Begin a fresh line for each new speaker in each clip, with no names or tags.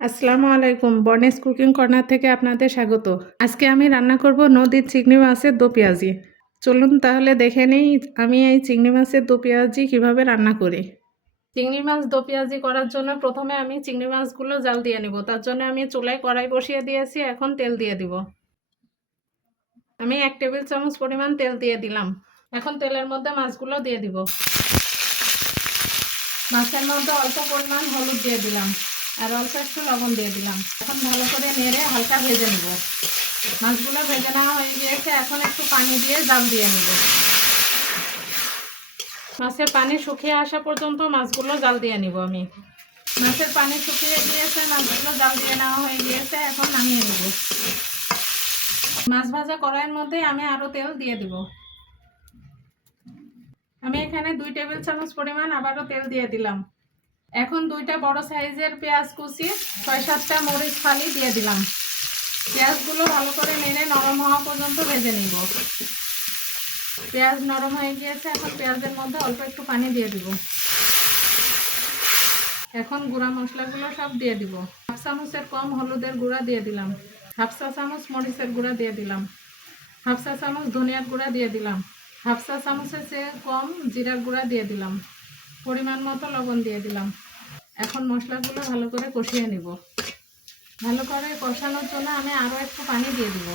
আসসালামু আলাইকুম। বনেস cooking corner থেকে আপনাদের স্বাগত। আজকে আমি রান্না করব নদীর চিংড়ি মাছের দো পেঁয়াজি। চলুন তাহলে দেখে নেই আমি এই চিংড়ি মাছের দো পেঁয়াজি কীভাবে রান্না করি। চিংড়ি মাছ দো পেঁয়াজি করার জন্য প্রথমে আমি চিংড়ি মাছগুলো জাল দিয়ে নিব। তার জন্য আমি চুলায় কড়াই বসিয়ে দিয়েছি, এখন তেল দিয়ে দিব। আমি এক টেবিল চামচ পরিমাণ তেল দিয়ে দিলাম। এখন তেলের মধ্যে মাছগুলো দিয়ে দিব। মাছের মধ্যে অল্প পরিমাণ হলুদ দিয়ে দিলাম। আর অল্প একটু লবণ দিয়ে দিলাম। এখন ভালো করে নেড়ে হালকা ভেজে নেব। মাছগুলো ভেজে নেওয়া হয়ে গিয়েছে, এখন একটু পানি দিয়ে জাল দিয়ে নেব। মাছের পানি শুকিয়ে আসা পর্যন্ত মাছগুলো জাল দিয়ে নিব আমি। মাছের পানি শুকিয়ে গিয়েছে, মাছগুলো জাল দিয়ে নেওয়া হয়ে গিয়েছে, এখন নামিয়ে নেব। মাছ ভাজা কড়াইয়ের মধ্যে আমি আরও তেল দিয়ে দিব। আমি এখানে দুই টেবিল চামচ পরিমাণ আবারও তেল দিয়ে দিলাম। এখন দুইটা বড় সাইজের পেঁয়াজ কুচি, ছয় সাতটা মরিচ ফালি দিয়ে দিলাম। পেঁয়াজগুলো ভালো করে নেড়ে নরম হওয়া পর্যন্ত ভেজে নিব। পেঁয়াজ নরম হয়ে গিয়েছে, এখন পেঁয়াজের মধ্যে অল্প একটু পানি দিয়ে দিব। এখন গুঁড়া মশলাগুলো সব দিয়ে দিব। হাফ চামচের কম হলুদের গুঁড়া দিয়ে দিলাম। হাফ চা চামচ মরিচের গুঁড়া দিয়ে দিলাম। হাফ চা চামচ ধনিয়ার গুঁড়া দিয়ে দিলাম। হাফ চা চামচের চেয়ে কম জিরার গুঁড়া দিয়ে দিলাম। পরিমাণ মতো লবণ দিয়ে দিলাম। এখন মশলাগুলো ভালো করে কষিয়ে নিব। ভালো করে কষানোর জন্য আমি আরও একটু পানি দিয়ে দিব।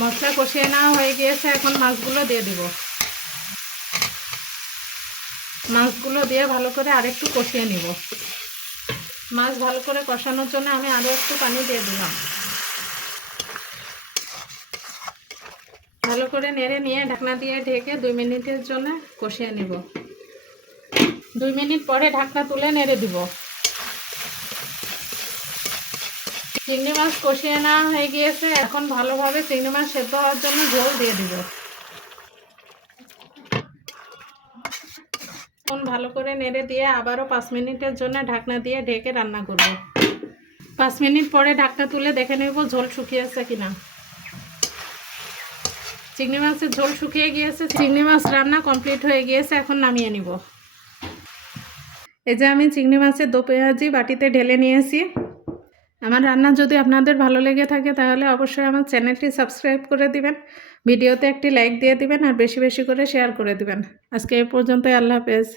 মশলা কষিয়ে নেওয়া হয়ে গিয়েছে, এখন মাছগুলো দিয়ে দিব। মাছগুলো দিয়ে ভালো করে আরেকটু কষিয়ে নিব। মাছ ভালো করে কষানোর জন্য আমি আরও একটু পানি দিয়ে দিলাম। ভালো করে নেড়ে নিয়ে ঢাকনা দিয়ে ঢেকে দুই মিনিটের জন্য কষিয়ে নিব। দুই মিনিট পরে ঢাকনা তুলে নেড়ে দিব। চিংড়ি মাছ কষিয়ে নেওয়া হয়ে গিয়েছে, এখন ভালোভাবে চিংড়ি মাছ সেদ্ধ হওয়ার জন্য ঝোল দিয়ে দিব। এখন ভালো করে নেড়ে দিয়ে আবারও পাঁচ মিনিটের জন্য ঢাকনা দিয়ে ঢেকে রান্না করব। পাঁচ মিনিট পরে ঢাকনা তুলে দেখে নেব ঝোল শুকিয়েছে কিনা। চিংড়ি মাছের ঝোল শুকিয়ে গিয়েছে, চিংড়ি মাছ রান্না কমপ্লিট হয়ে গিয়েছে, এখন নামিয়ে নিব। এই যে আমি চিংড়ি মাছের দো পেঁয়াজি বাটিতে ঢেলে নিয়েছি। আমার রান্না যদি আপনাদের ভালো লেগে থাকে তাহলে অবশ্যই আমার চ্যানেলটি সাবস্ক্রাইব করে দিবেন, ভিডিওতে একটি লাইক দিয়ে দিবেন, আর বেশি বেশি করে শেয়ার করে দিবেন। আজকে এ পর্যন্তই, আল্লাহ হাফেজ।